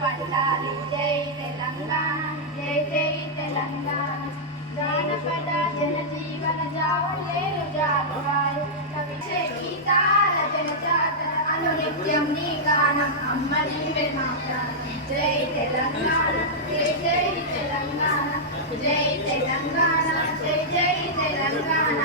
పండాలి జై తెలంగాణ జై జై తెలంగాణ జానపద జనజీవన జావళేరు జాగవాయు కవిచే గీతాల జనజాతర అనునిత్యం నీ గానం అమ్మ నీవే మా ప్రాణం జై తెలంగాణ జై జై తెలంగాణ జై తెలంగాణ జై జై తెలంగాణ